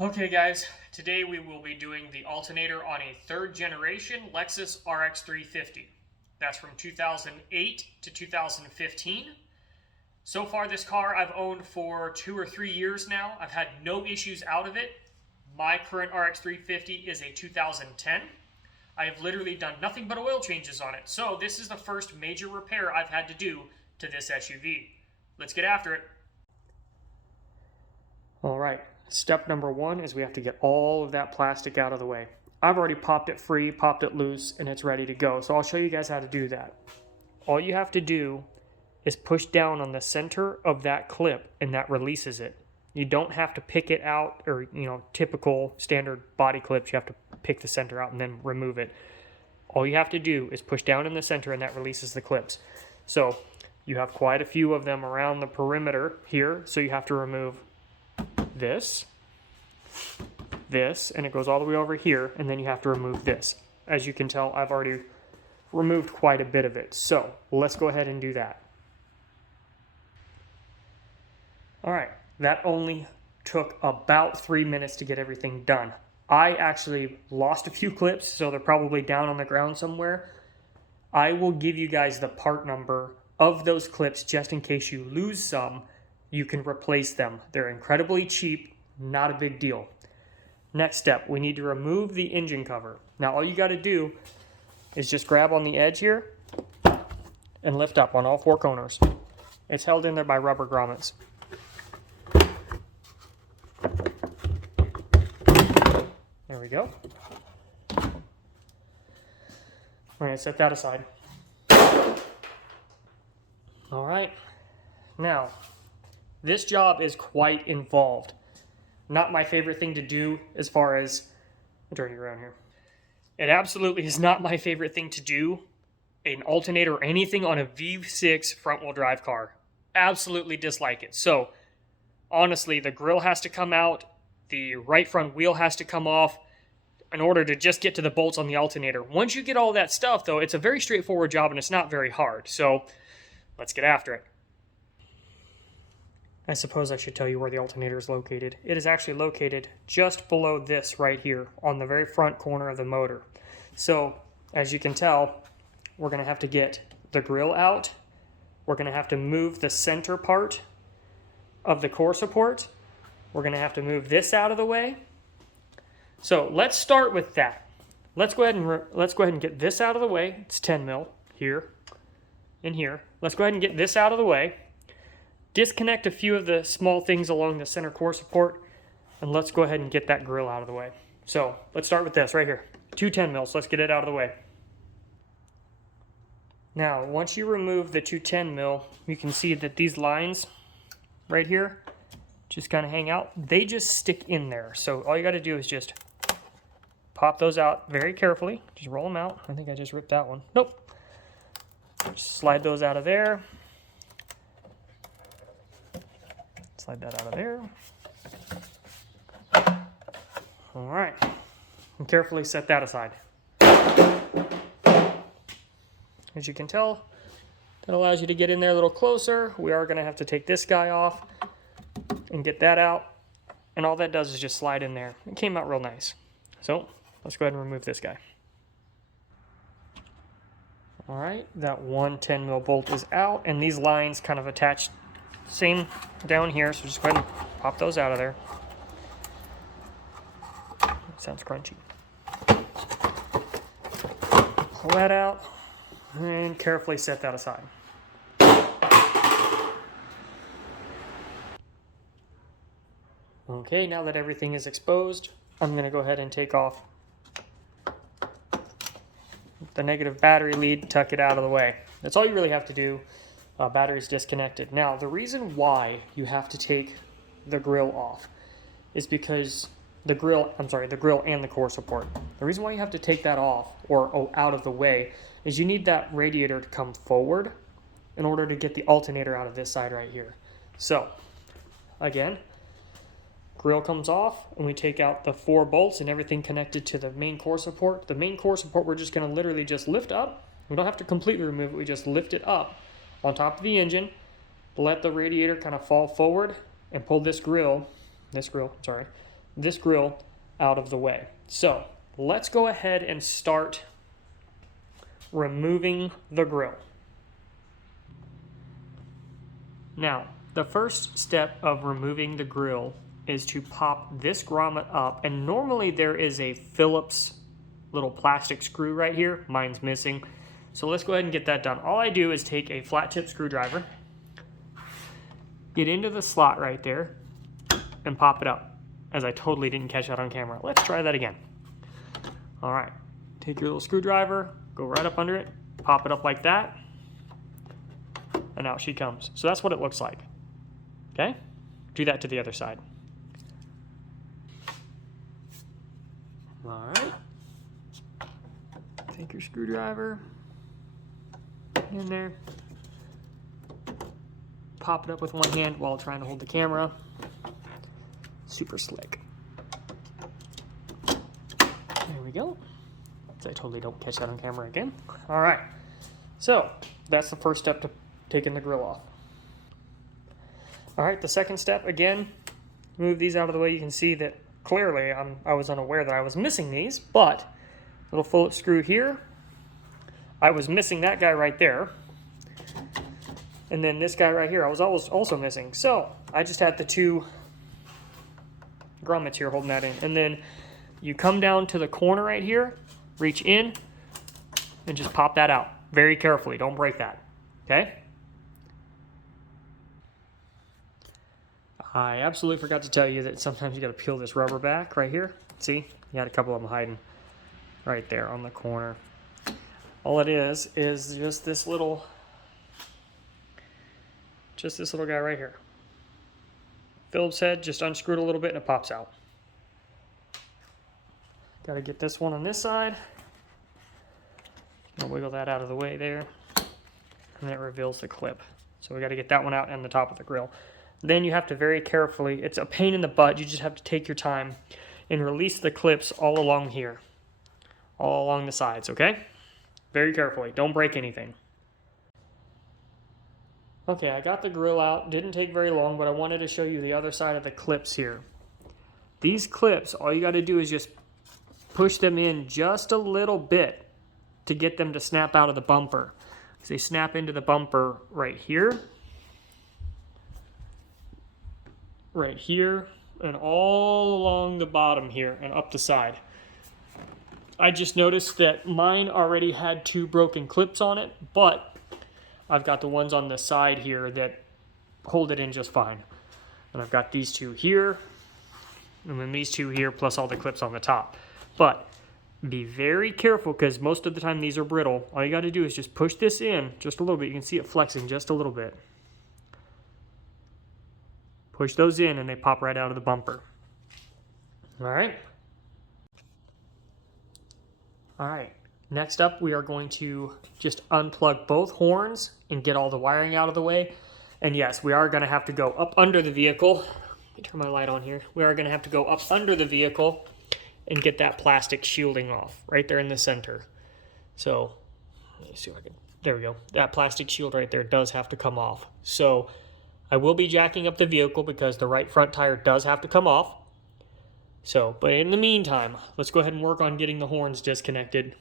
Okay guys, today we will be doing the alternator on a third generation Lexus RX350. That's from 2008 to 2015. So far this car I've owned for 2 or 3 years now. I've had no issues out of it. My current RX350 is a 2010. I have literally done nothing but oil changes on it. So this is the first major repair I've had to do to this SUV. Let's get after it. Alright, step number one is we have to get all of that plastic out of the way. I've already popped it free, popped it loose, and it's ready to go. So I'll show you guys how to do that. All you have to do is push down on the center of that clip and that releases it. You don't have to pick it out or, typical standard body clips. You have to pick the center out and then remove it. All you have to do is push down in the center and that releases the clips. So you have quite a few of them around the perimeter here. So you have to remove this, and it goes all the way over here, and then you have to remove this. As you can tell, I've already removed quite a bit of it. So let's go ahead and do that. All right, that only took about 3 minutes to get everything done. I actually lost a few clips, so they're probably down on the ground somewhere. I will give you guys the part number of those clips just in case you lose some. You can replace them. They're incredibly cheap, not a big deal. Next step, we need to remove the engine cover. Now all you got to do is just grab on the edge here and lift up on all four corners. It's held in there by rubber grommets. There we go. We're going to set that aside. All right, now this job is quite involved. Not my favorite thing to do as far as, I'll turn you around here. It absolutely is not my favorite thing to do, an alternator or anything on a V6 front wheel drive car. Absolutely dislike it. So honestly, the grill has to come out, the right front wheel has to come off in order to just get to the bolts on the alternator. Once you get all that stuff though, it's a very straightforward job and it's not very hard. So let's get after it. I suppose I should tell you where the alternator is located. It is actually located just below this right here on the very front corner of the motor. So as you can tell, we're going to have to get the grill out. We're going to have to move the center part of the core support. We're going to have to move this out of the way. So let's start with that. Let's go ahead and get this out of the way. It's 10 mil here and here. Let's go ahead and get this out of the way. Disconnect a few of the small things along the center core support, and let's go ahead and get that grill out of the way. So let's start with this right here, 2 10 mils. Let's get it out of the way. Now, once you remove the 2 10 mil, you can see that these lines right here just kind of hang out. They just stick in there. So all you got to do is just pop those out very carefully. Just roll them out. I think I just ripped that one. Nope. Just slide those out of there. Slide that out of there. All right, and carefully set that aside. As you can tell, that allows you to get in there a little closer. We are going to have to take this guy off and get that out. And all that does is just slide in there. It came out real nice. So let's go ahead and remove this guy. All right, that 1 10 mil bolt is out, and these lines kind of attached same down here, so just go ahead and pop those out of there. Sounds crunchy. Pull that out and carefully set that aside. Okay, now that everything is exposed, I'm going to go ahead and take off the negative battery lead, tuck it out of the way. That's all you really have to do. Battery's disconnected. Now, the reason why you have to take the grill off is because the grill and the core support. The reason why you have to take that off or out of the way is you need that radiator to come forward in order to get the alternator out of this side right here. So, again, grill comes off and we take out the 4 bolts and everything connected to the main core support. The main core support we're just going to literally just lift up. We don't have to completely remove it. We just lift it up on top of the engine, let the radiator kind of fall forward and pull this grill this grill out of the way. So let's go ahead and start removing the grill. Now, the first step of removing the grill is to pop this grommet up, and normally there is a Phillips little plastic screw right here. Mine's missing. So let's go ahead and get that done. All I do is take a flat tip screwdriver, get into the slot right there, and pop it up, as I totally didn't catch that on camera. Let's try that again. All right, take your little screwdriver, go right up under it, pop it up like that, and out she comes. So that's what it looks like. Okay, do that to the other side. All right, take your screwdriver in there, pop it up with one hand while trying to hold the camera. Super slick. There we go. So I totally don't catch that on camera again. All right, so that's the first step to taking the grill off. All right, the second step, again, move these out of the way. You can see that clearly I was unaware that I was missing these, but little Phillips screw here. I was missing that guy right there. And then this guy right here, I was also missing. So I just had the two grommets here holding that in. And then you come down to the corner right here, reach in, and just pop that out. Very carefully, don't break that, okay? I absolutely forgot to tell you that sometimes you gotta peel this rubber back right here. See, you got a couple of them hiding right there on the corner. All it is just this little guy right here. Phillips head, just unscrewed a little bit and it pops out. Got to get this one on this side. I'll wiggle that out of the way there. And then it reveals the clip. So we got to get that one out and the top of the grill. Then you have to very carefully, it's a pain in the butt, you just have to take your time and release the clips all along here. All along the sides, okay? Very carefully, don't break anything. Okay, I got the grill out. Didn't take very long, but I wanted to show you the other side of the clips here. These clips, all you got to do is just push them in just a little bit to get them to snap out of the bumper. They snap into the bumper right here, and all along the bottom here and up the side. I just noticed that mine already had two broken clips on it, but I've got the ones on the side here that hold it in just fine. And I've got these two here, and then these two here, plus all the clips on the top. But be very careful, because most of the time these are brittle. All you got to do is just push this in just a little bit. You can see it flexing just a little bit. Push those in and they pop right out of the bumper. All right. All right. Next up, we are going to just unplug both horns and get all the wiring out of the way. And yes, we are going to have to go up under the vehicle. Let me turn my light on here. We are going to have to go up under the vehicle and get that plastic shielding off right there in the center. So, let me see if I can, there we go. That plastic shield right there does have to come off. So, I will be jacking up the vehicle because the right front tire does have to come off. So, but in the meantime, let's go ahead and work on getting the horns disconnected.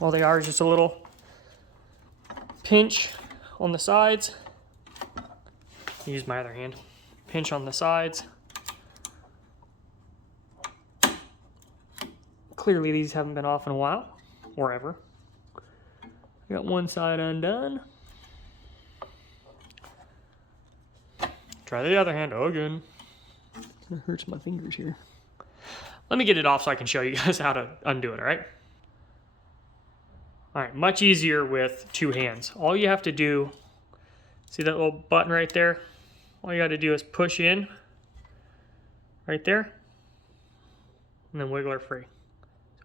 All they are is just a little pinch on the sides. Use my other hand. Pinch on the sides. Clearly these haven't been off in a while, or ever. I got one side undone. Try the other hand again. It hurts my fingers here. Let me get it off so I can show you guys how to undo it, all right? All right, much easier with two hands. All you have to do, see that little button right there? All you got to do is push in right there and then wiggle her free.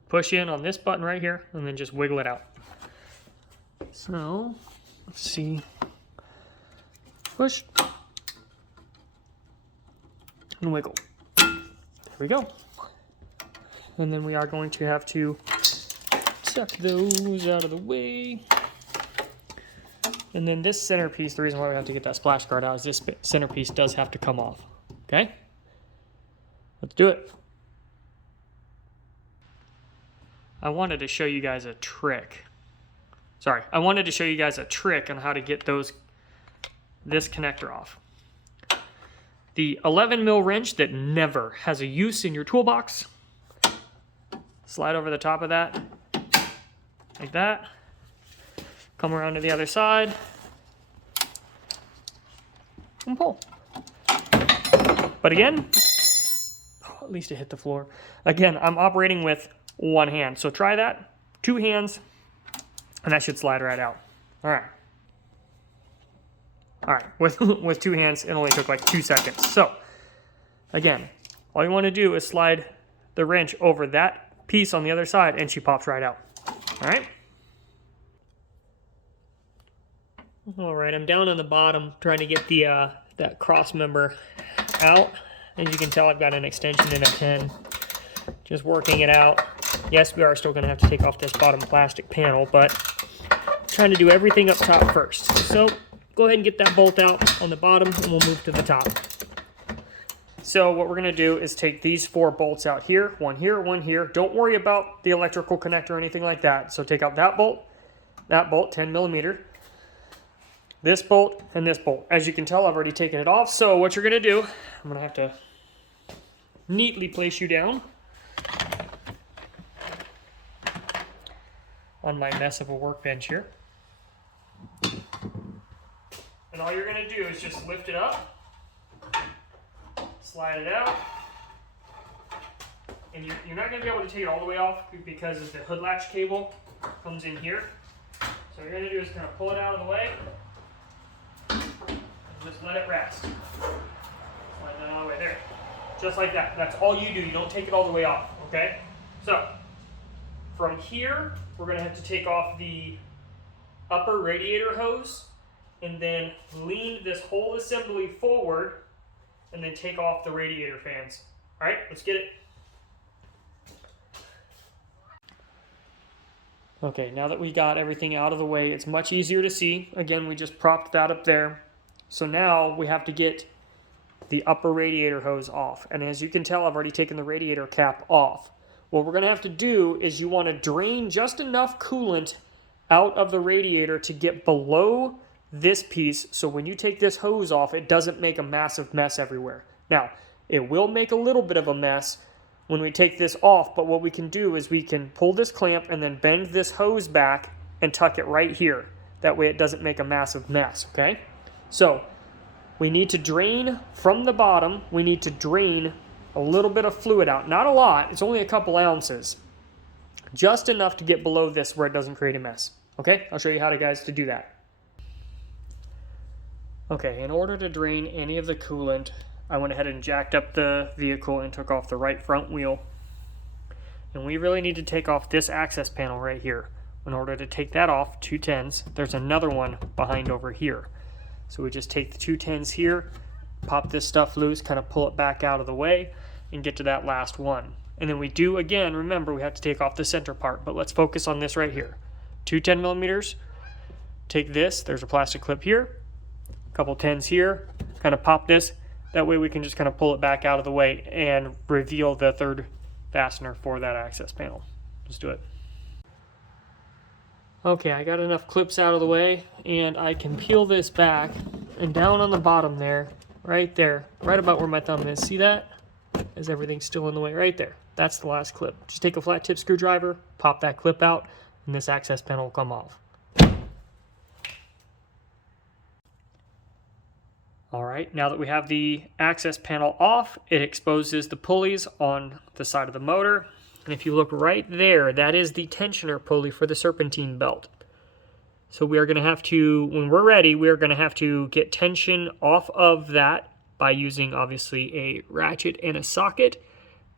Push in on this button right here and then just wiggle it out. So, let's see. Push and wiggle. There we go. And then we are going to have to tuck those out of the way And then this centerpiece, the reason why we have to get that splash guard out is this centerpiece does have to come off. Okay? Let's do it. I wanted to show you guys a trick. Sorry, I wanted to show you guys a trick on how to get this connector off. The 11 mil wrench that never has a use in your toolbox. Slide over the top of that, like that. Come around to the other side, and pull. But again, oh, at least it hit the floor. Again, I'm operating with one hand, so try that. 2 hands, and that should slide right out. All right. All right, with 2 hands, it only took like 2 seconds. So, again, all you want to do is slide the wrench over that piece on the other side, and she pops right out. All right? All right, I'm down on the bottom trying to get the that cross member out. As you can tell, I've got an extension and a 10. Just working it out. Yes, we are still going to have to take off this bottom plastic panel, but I'm trying to do everything up top first. So, go ahead and get that bolt out on the bottom, and we'll move to the top. So what we're going to do is take these 4 bolts out here, one here, one here. Don't worry about the electrical connector or anything like that. So take out that bolt, 10 millimeter, this bolt, and this bolt. As you can tell, I've already taken it off. So what you're going to do, I'm going to have to neatly place you down on my mess of a workbench here. And all you're going to do is just lift it up, slide it out, and you're not going to be able to take it all the way off because the hood latch cable comes in here. So what you're going to do is kind of pull it out of the way and just let it rest. Slide that all the way there. Just like that. That's all you do. You don't take it all the way off, okay? So from here, we're going to have to take off the upper radiator hose and then lean this whole assembly forward and then take off the radiator fans. All right, let's get it. Okay, now that we got everything out of the way, it's much easier to see. Again, we just propped that up there. So now we have to get the upper radiator hose off. And as you can tell, I've already taken the radiator cap off. What we're gonna have to do is you wanna drain just enough coolant out of the radiator to get below this piece, so when you take this hose off, it doesn't make a massive mess everywhere. Now, it will make a little bit of a mess when we take this off, but what we can do is we can pull this clamp and then bend this hose back and tuck it right here. That way it doesn't make a massive mess, okay? So, we need to drain from the bottom, we need to drain a little bit of fluid out. Not a lot, it's only a couple ounces. Just enough to get below this where it doesn't create a mess. Okay, I'll show you how to do that. Okay, in order to drain any of the coolant, I went ahead and jacked up the vehicle and took off the right front wheel. And we really need to take off this access panel right here. In order to take that off, 2 10s, there's another one behind over here. So we just take the 2 10s here, pop this stuff loose, kind of pull it back out of the way, and get to that last one. And then we do, again, remember we have to take off the center part, but let's focus on this right here. 2 10 millimeters, take this, there's a plastic clip here, couple 10s here, kind of pop this. That way we can just kind of pull it back out of the way and reveal the 3rd fastener for that access panel. Let's do it. Okay, I got enough clips out of the way and I can peel this back, and down on the bottom there, right about where my thumb is. See that? As everything's still in the way right there. That's the last clip. Just take a flat tip screwdriver, pop that clip out, and this access panel will come off. Alright, now that we have the access panel off, it exposes the pulleys on the side of the motor. And if you look right there, that is the tensioner pulley for the serpentine belt. So we are going to have to, when we're ready, we are going to have to get tension off of that by using, obviously, a ratchet and a socket.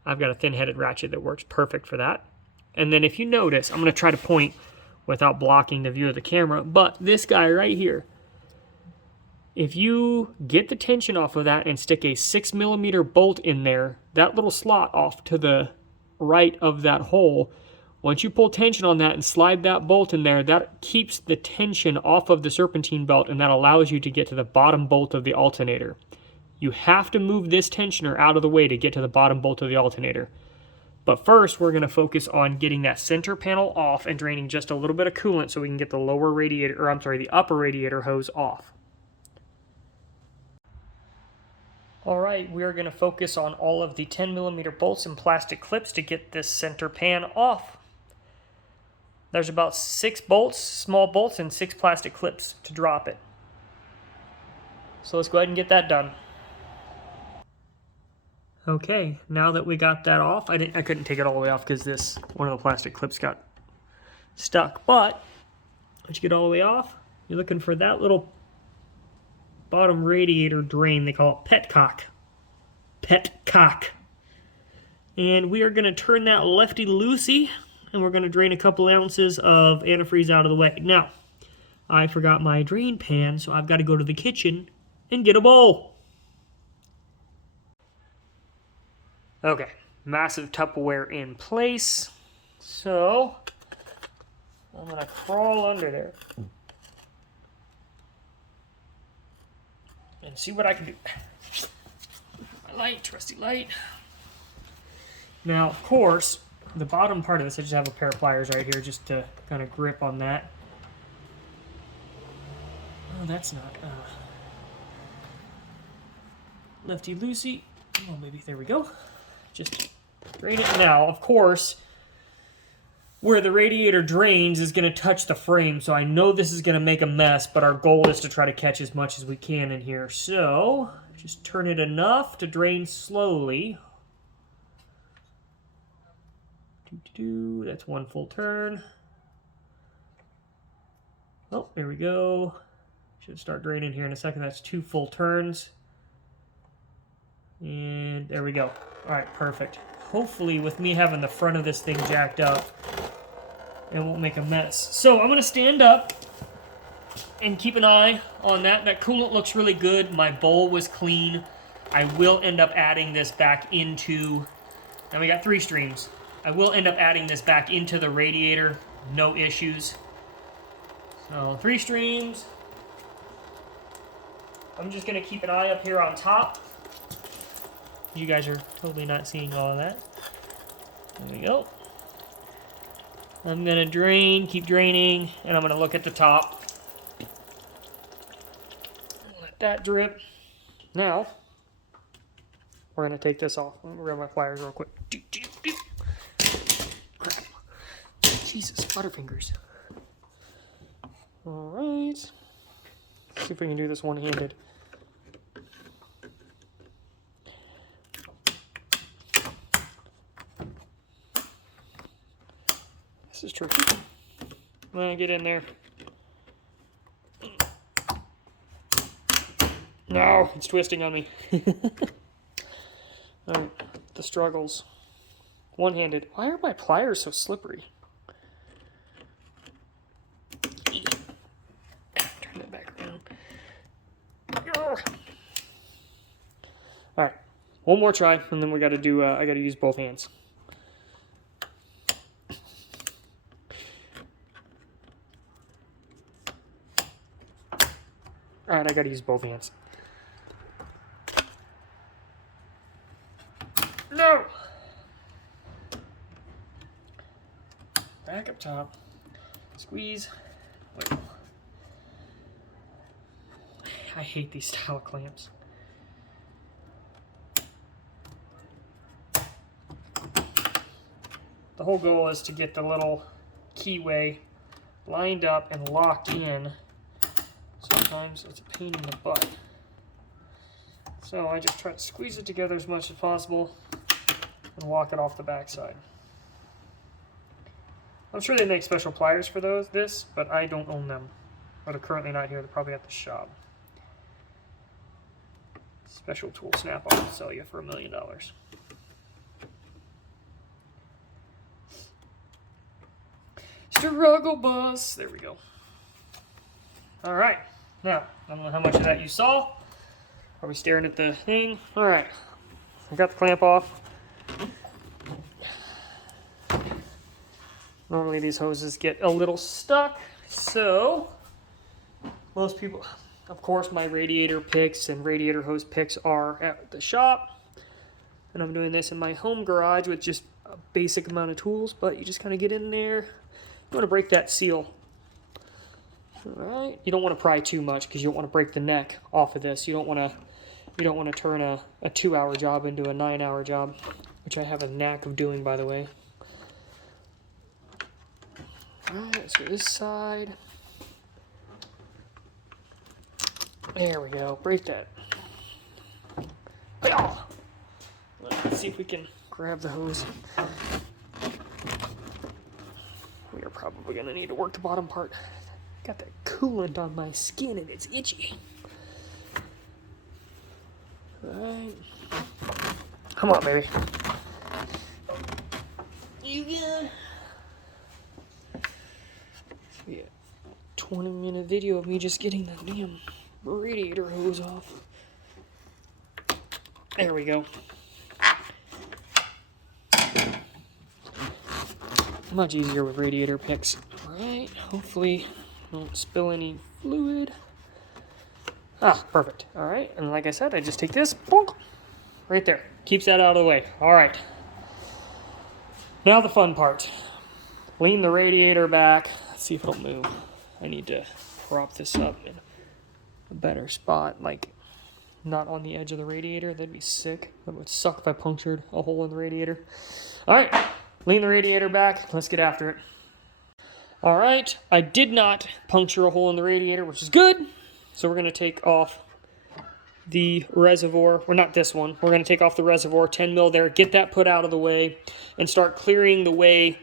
I've got a thin-headed ratchet that works perfect for that. And then if you notice, I'm going to try to point without blocking the view of the camera, but this guy right here, if you get the tension off of that and stick a 6 millimeter bolt in there, that little slot off to the right of that hole Once you pull tension on that and slide that bolt in there, that keeps the tension off of the serpentine belt, and that allows you to get to the bottom bolt of the alternator. You have to move this tensioner out of the way to get to the bottom bolt of the alternator. But first, we're going to focus on getting that center panel off and draining just a little bit of coolant so we can get the lower radiator, or I'm sorry, the upper radiator hose off. Alright, we are going to focus on all of the 10mm bolts and plastic clips to get this center pan off. There's about 6 bolts, small bolts, and 6 plastic clips to drop it. So let's go ahead and get that done. Okay, now that we got that off, I couldn't take it all the way off because one of the plastic clips got stuck. But once you get all the way off, you're looking for that little bottom radiator drain. They call it petcock. Petcock. And we are going to turn that lefty-loosey, and we're going to drain a couple ounces of antifreeze out of the way. Now, I forgot my drain pan, so I've got to go to the kitchen and get a bowl. Okay, massive Tupperware in place. So, I'm going to crawl under there and see what I can do. My light, trusty light. Now, of course, the bottom part of this, I just have a pair of pliers right here just to kind of grip on that. Oh, that's not lefty-loosey. Oh, maybe, there we go. Just drain it. Now, of course, where the radiator drains is going to touch the frame, so I know this is going to make a mess, but our goal is to try to catch as much as we can in here. So, just turn it enough to drain slowly. That's one full turn. Oh, there we go. Should start draining here in a second. That's 2 full turns. And there we go. Alright, perfect. Hopefully, with me having the front of this thing jacked up, it won't make a mess. So, I'm going to stand up and keep an eye on that. That coolant looks really good. My bowl was clean. I will end up adding this back into... Now, we got 3 streams. I will end up adding this back into the radiator. No issues. So, 3 streams. I'm just going to keep an eye up here on top. You guys are totally not seeing all of that. There we go. I'm going to drain, keep draining, and I'm going to look at the top. Let that drip. Now, we're going to take this off. I'm going to grab my pliers real quick. Crap. Jesus, butterfingers. Alright. See if we can do this one-handed. This is tricky. I'm gonna get in there. No, it's twisting on me. Alright, the struggles. One-handed. Why are my pliers so slippery? Turn that back around. Alright, one more try, and then we gotta do, I gotta use both hands. Alright, I gotta use both hands. No! Back up top. Squeeze. Wait. I hate these style clamps. The whole goal is to get the little keyway lined up and locked in. Sometimes it's a pain in the butt. So I just try to squeeze it together as much as possible and walk it off the backside. I'm sure they make special pliers for this, but I don't own them. But they're currently not here. They're probably at the shop. Special tool Snap-on will sell you for $1 million. Struggle bus. There we go. All right. Now, I don't know how much of that you saw. Probably staring at the thing. All right. I got the clamp off. Normally these hoses get a little stuck, so most people, of course, my radiator picks and radiator hose picks are at the shop, and I'm doing this in my home garage with just a basic amount of tools, but you just kind of get in there. You want to break that seal. Alright, you don't want to pry too much because you don't want to break the neck off of this. You don't want to turn a 2-hour job into a 9-hour job, which I have a knack of doing, by the way. Alright, let's go this side. There we go. Break that. Let's see if we can grab the hose. We are probably going to need to work the bottom part. Got that coolant on my skin and it's itchy. Alright. Come on, baby. You good? Yeah. 20-minute video of me just getting the damn radiator hose off. There we go. Much easier with radiator picks. Alright, hopefully don't spill any fluid. Ah, perfect. Alright, and like I said, I just take this, bonk, right there. Keeps that out of the way. Alright. Now the fun part. Lean the radiator back. Let's see if it'll move. I need to prop this up in a better spot, like not on the edge of the radiator. That'd be sick. That would suck if I punctured a hole in the radiator. Alright, lean the radiator back. Let's get after it. Alright, I did not puncture a hole in the radiator, which is good. So we're going to take off the reservoir. Well, not this one. We're going to take off the reservoir, 10 mil there, get that put out of the way, and start clearing the way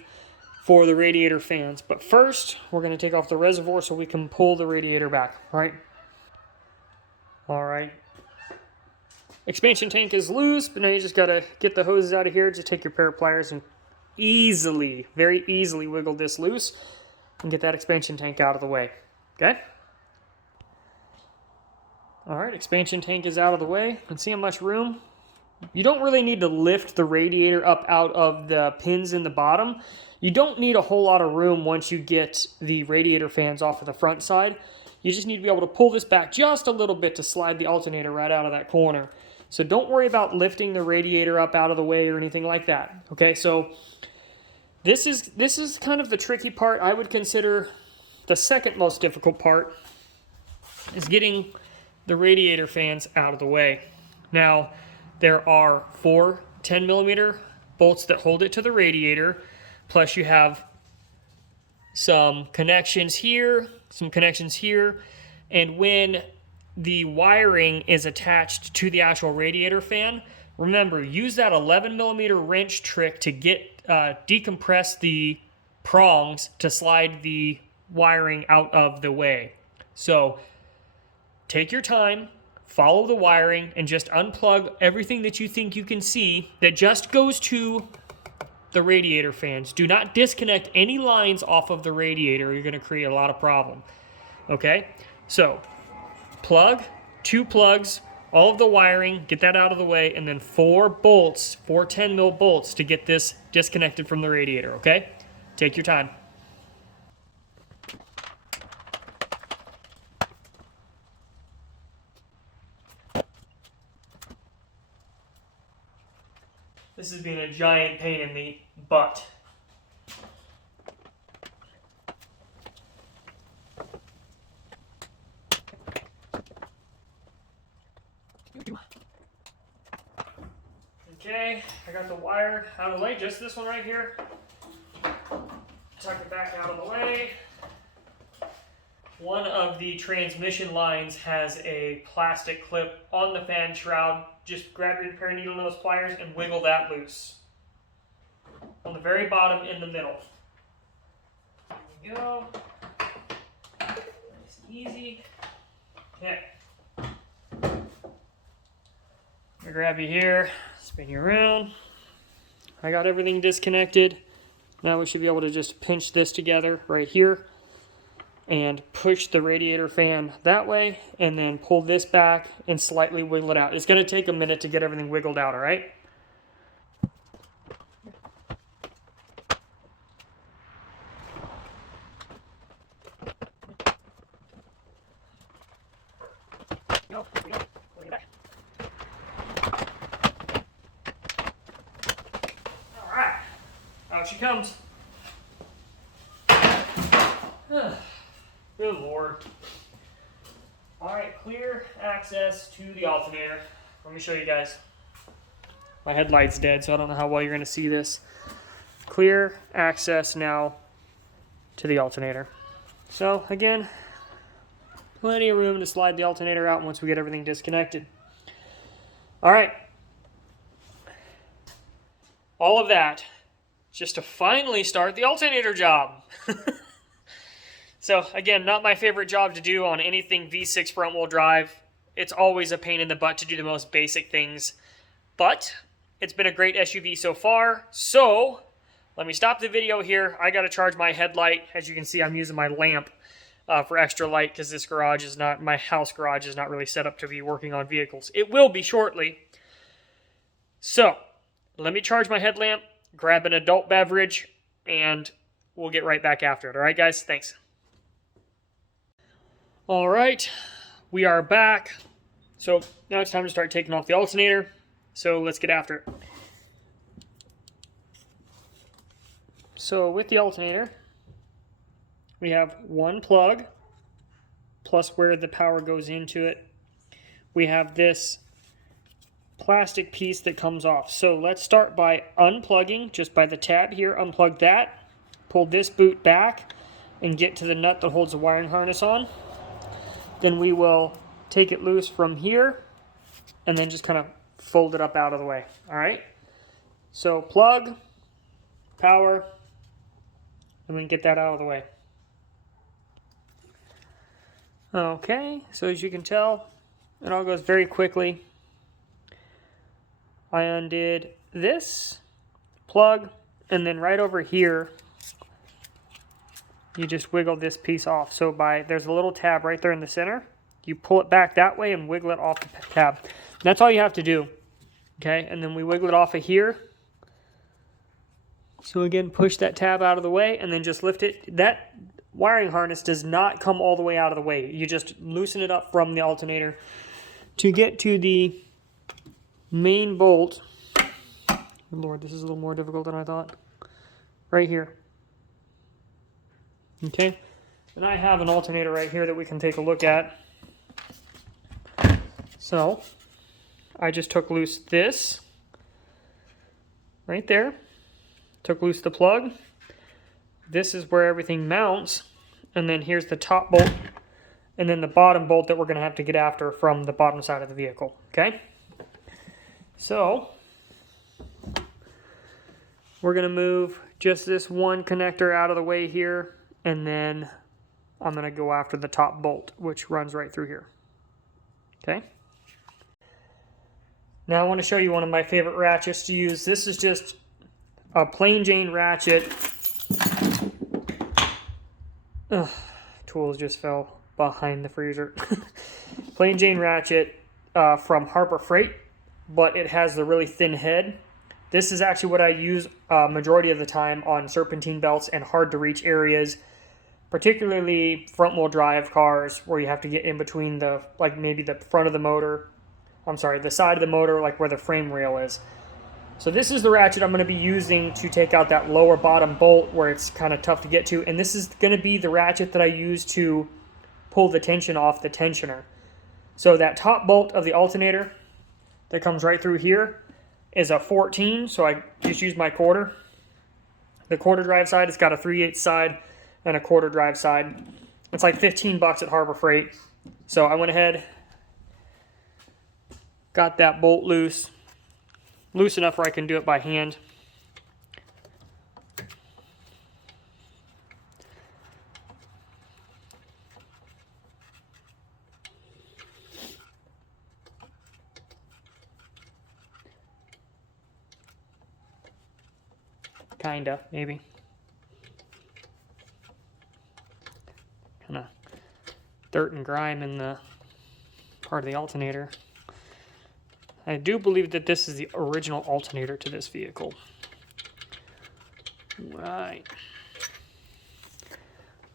for the radiator fans. But first, we're going to take off the reservoir so we can pull the radiator back. Alright. Expansion tank is loose, but now you just got to get the hoses out of here. Just take your pair of pliers and easily, very easily wiggle this loose and get that expansion tank out of the way. Okay? Alright, expansion tank is out of the way. You can see how much room. You don't really need to lift the radiator up out of the pins in the bottom. You don't need a whole lot of room once you get the radiator fans off of the front side. You just need to be able to pull this back just a little bit to slide the alternator right out of that corner. So don't worry about lifting the radiator up out of the way or anything like that. Okay, so this is kind of the tricky part. I would consider the second most difficult part is getting the radiator fans out of the way. Now, there are 4 10mm bolts that hold it to the radiator, plus you have some connections here, and when the wiring is attached to the actual radiator fan, remember, use that 11mm wrench trick to get decompress the prongs to slide the wiring out of the way. So take your time, follow the wiring, and just unplug everything that you think you can see that just goes to the radiator fans. Do not disconnect any lines off of the radiator. You're going to create a lot of problem. Okay? So, plug, 2 plugs, all of the wiring, get that out of the way, and then 4 bolts, 4 10mm bolts to get this disconnected from the radiator. Okay? Take your time. This has been a giant pain in the butt. Okay, I got the wire out of the way, just this one right here. Tuck it back out of the way. One of the transmission lines has a plastic clip on the fan shroud. Just grab your pair of needle nose pliers and wiggle that loose. On the very bottom in the middle. There we go. Nice and easy. Okay. I'll grab you here, spin you around. I got everything disconnected. Now we should be able to just pinch this together right here and push the radiator fan that way, and then pull this back and slightly wiggle it out. It's going to take a minute to get everything wiggled out, all right? Out she comes. Good Lord. Alright, clear access to the alternator. Let me show you guys. My headlight's dead, so I don't know how well you're going to see this. Clear access now to the alternator. So, again, plenty of room to slide the alternator out once we get everything disconnected. Alright. All of that just to finally start the alternator job. So, again, not my favorite job to do on anything V6 front-wheel drive. It's always a pain in the butt to do the most basic things. But it's been a great SUV so far. So, let me stop the video here. I got to charge my headlight. As you can see, I'm using my lamp for extra light because this garage is not, my house garage is not really set up to be working on vehicles. It will be shortly. So, let me charge my headlamp, grab an adult beverage, and we'll get right back after it. All right, guys? Thanks. All right, we are back. So now it's time to start taking off the alternator. So let's get after it. So with the alternator, we have one plug, plus where the power goes into it. We have this plastic piece that comes off. So let's start by unplugging, just by the tab here, unplug that, pull this boot back, and get to the nut that holds the wiring harness on. Then we will take it loose from here and then just kind of fold it up out of the way. All right. So plug, power, and then get that out of the way. Okay. So as you can tell, it all goes very quickly. I undid this, plug, and then right over here, you just wiggle this piece off. So there's a little tab right there in the center. You pull it back that way and wiggle it off the tab. And that's all you have to do. Okay, and then we wiggle it off of here. So again, push that tab out of the way and then just lift it. That wiring harness does not come all the way out of the way. You just loosen it up from the alternator. To get to the main bolt, Lord, this is a little more difficult than I thought. Right here. Okay, and I have an alternator right here that we can take a look at. So, I just took loose this, right there, took loose the plug. This is where everything mounts, and then here's the top bolt, and then the bottom bolt that we're going to have to get after from the bottom side of the vehicle, okay? So, we're going to move just this one connector out of the way here. And then I'm going to go after the top bolt, which runs right through here. Okay. Now I want to show you one of my favorite ratchets to use. This is just a plain Jane ratchet. Ugh, tools just fell behind the freezer. Plain Jane ratchet from Harbor Freight, but it has the really thin head. This is actually what I use majority of the time on serpentine belts and hard to reach areas. Particularly front-wheel drive cars where you have to get in between the, like maybe the front of the motor, the side of the motor, like where the frame rail is. So this is the ratchet I'm going to be using to take out that lower bottom bolt where it's kind of tough to get to. And this is going to be the ratchet that I use to pull the tension off the tensioner. So that top bolt of the alternator that comes right through here is a 14, so I just use my quarter. The quarter drive side, it's got a 3/8 side and a quarter drive side. It's like $15 at Harbor Freight. So I went ahead, got that bolt loose enough where I can do it by hand. Kinda, maybe. Kind of dirt and grime in the part of the alternator. I do believe that this is the original alternator to this vehicle. Right.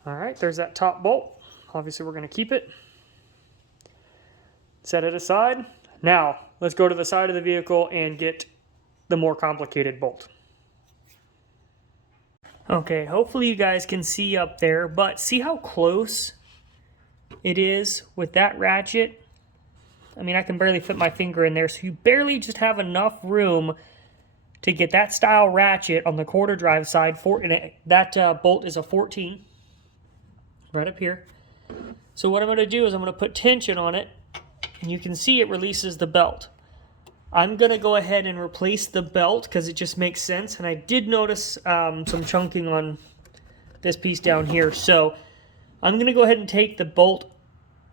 Alright, there's that top bolt. Obviously we're going to keep it. Set it aside. Now, let's go to the side of the vehicle and get the more complicated bolt. Okay, hopefully you guys can see up there, but see how close it is with that ratchet? I mean, I can barely fit my finger in there, so you barely just have enough room to get that style ratchet on the quarter drive side. That bolt is a 14, right up here. So what I'm going to do is I'm going to put tension on it, and you can see it releases the belt. I'm going to go ahead and replace the belt because it just makes sense. And I did notice some chunking on this piece down here. So I'm going to go ahead and take the belt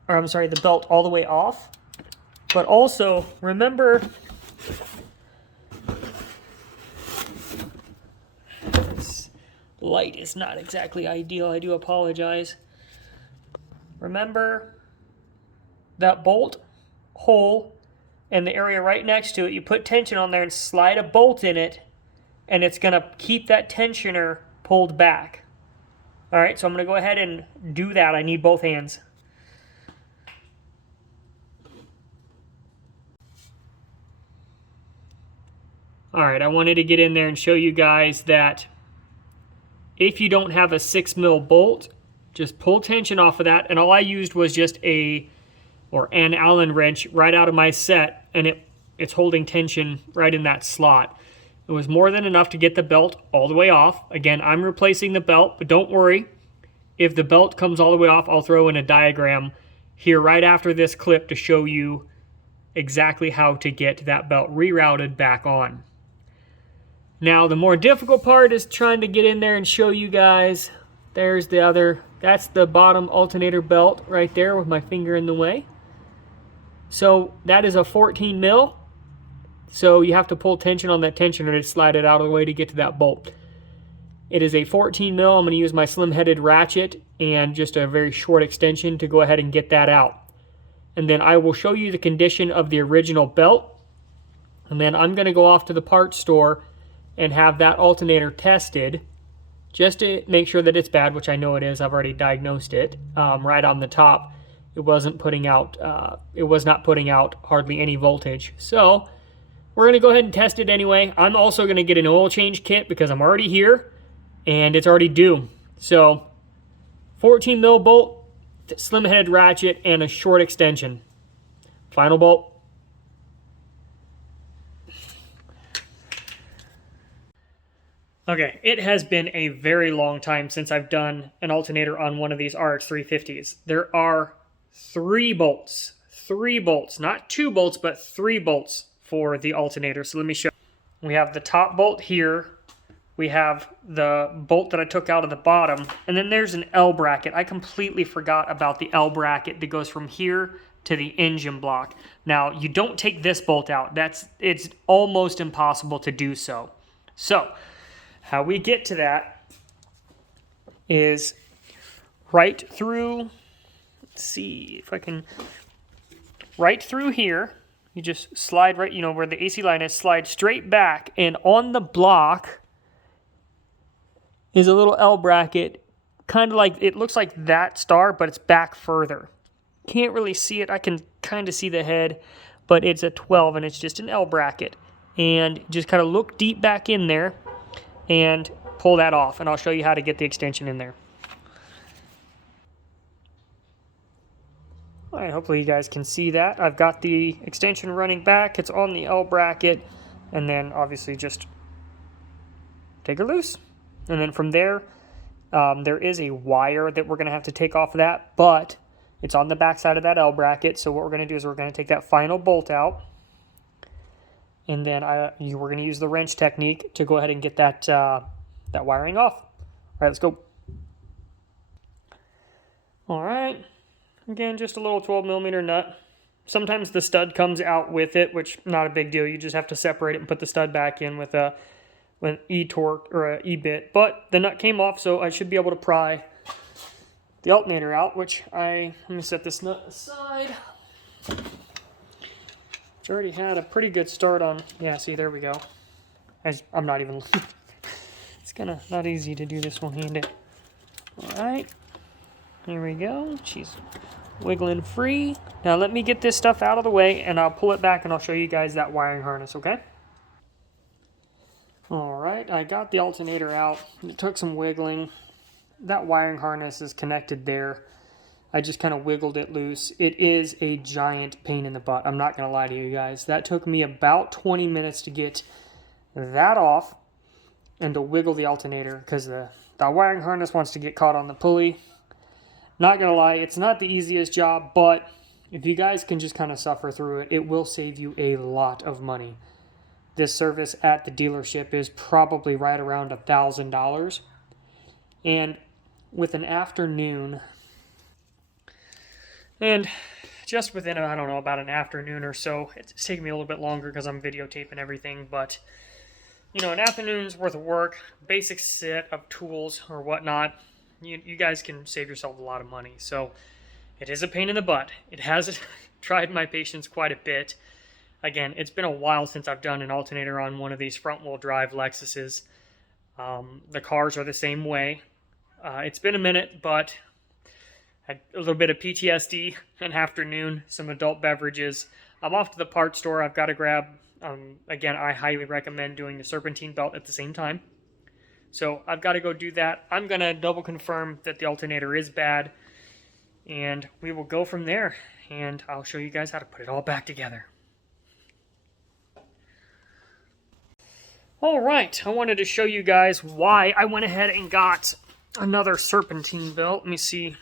all the way off. But also, remember, this light is not exactly ideal. I do apologize. Remember that bolt hole and the area right next to it, you put tension on there and slide a bolt in it, and it's going to keep that tensioner pulled back. All right, so I'm going to go ahead and do that. I need both hands. All right, I wanted to get in there and show you guys that if you don't have a 6mm bolt, just pull tension off of that, and all I used was just an Allen wrench right out of my set, and it's holding tension right in that slot. It was more than enough to get the belt all the way off. Again, I'm replacing the belt, but don't worry. If the belt comes all the way off, I'll throw in a diagram here right after this clip to show you exactly how to get that belt rerouted back on. Now, the more difficult part is trying to get in there and show you guys. That's the bottom alternator belt right there with my finger in the way. So that is a 14mm. So you have to pull tension on that tensioner to slide it out of the way to get to that bolt. It is a 14mm. I'm going to use my slim-headed ratchet and just a very short extension to go ahead and get that out. And then I will show you the condition of the original belt. And then I'm going to go off to the parts store and have that alternator tested just to make sure that it's bad, which I know it is. I've already diagnosed it. Right on the top, it was not putting out hardly any voltage. So we're going to go ahead and test it anyway. I'm also going to get an oil change kit because I'm already here and it's already due. So 14mm bolt, slim head ratchet, and a short extension. Final bolt. Okay, it has been a very long time since I've done an alternator on one of these RX350s. There are 3 bolts, not 2 bolts, but 3 bolts for the alternator. So let me show you. We have the top bolt here, we have the bolt that I took out of the bottom, and then there's an L bracket. I completely forgot about the L bracket that goes from here to the engine block. Now, you don't take this bolt out. It's almost impossible to do so. So how we get to that is right through, let's see if I can, right through here, you just slide right, where the AC line is, slide straight back, and on the block is a little L bracket, kind of like, it looks like that star, but it's back further. Can't really see it. I can kind of see the head, but it's a 12, and it's just an L bracket. And just kind of look deep back in there and pull that off, and I'll show you how to get the extension in there. All right, hopefully you guys can see that. I've got the extension running back. It's on the L bracket, and then obviously just take her loose. And then from there, there is a wire that we're going to have to take off of that, but it's on the back side of that L bracket. So what we're going to do is we're going to take that final bolt out, and then we're going to use the wrench technique to go ahead and get that that wiring off. All right, let's go. All right. Again, just a little 12mm nut. Sometimes the stud comes out with it, which not a big deal. You just have to separate it and put the stud back in with an E-torque or an E-bit. But the nut came off, so I should be able to pry the alternator out, let me set this nut aside. It's already had a pretty good start on, yeah, see, there we go. I'm not even, it's kind of not easy to do this one-handed. All right, here we go. She's wiggling free. Now let me get this stuff out of the way, and I'll pull it back, and I'll show you guys that wiring harness, okay? Alright, I got the alternator out. It took some wiggling. That wiring harness is connected there. I just kind of wiggled it loose. It is a giant pain in the butt. I'm not going to lie to you guys. That took me about 20 minutes to get that off and to wiggle the alternator because the wiring harness wants to get caught on the pulley. Not going to lie, it's not the easiest job, but if you guys can just kind of suffer through it, it will save you a lot of money. This service at the dealership is probably right around $1,000. And with an afternoon, and just within, I don't know, about an afternoon or so, it's taking me a little bit longer because I'm videotaping everything, but, you know, an afternoon's worth of work, basic set of tools or whatnot, you guys can save yourself a lot of money. So it is a pain in the butt. It has tried my patience quite a bit. Again, it's been a while since I've done an alternator on one of these front-wheel drive Lexuses. The cars are the same way. It's been a minute, but had a little bit of PTSD an afternoon, some adult beverages. I'm off to the parts store. I've got to grab, again, I highly recommend doing the serpentine belt at the same time. So I've got to go do that. I'm going to double confirm that the alternator is bad, and we will go from there, and I'll show you guys how to put it all back together. Alright, I wanted to show you guys why I went ahead and got another serpentine belt. Let me see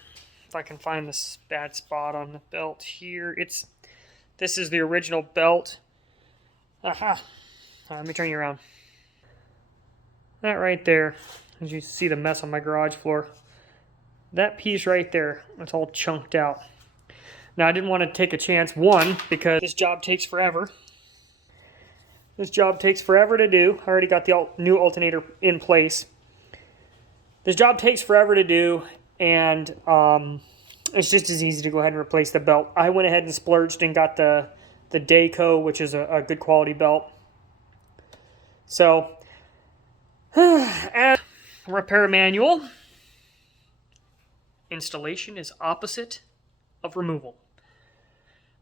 if I can find this bad spot on the belt here. This is the original belt. Aha! Let me turn you around. That right there, as you see the mess on my garage floor, that piece right there, it's all chunked out. Now I didn't want to take a chance, one, because this job takes forever. This job takes forever to do. I already got the new alternator in place. This job takes forever to do, and it's just as easy to go ahead and replace the belt. I went ahead and splurged and got the Dayco, which is a good quality belt. So, and repair manual. Installation is opposite of removal.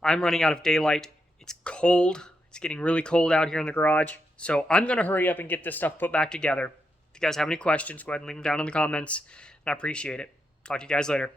I'm running out of daylight. It's cold. It's getting really cold out here in the garage. So I'm going to hurry up and get this stuff put back together. If you guys have any questions, go ahead and leave them down in the comments. And I appreciate it. Talk to you guys later.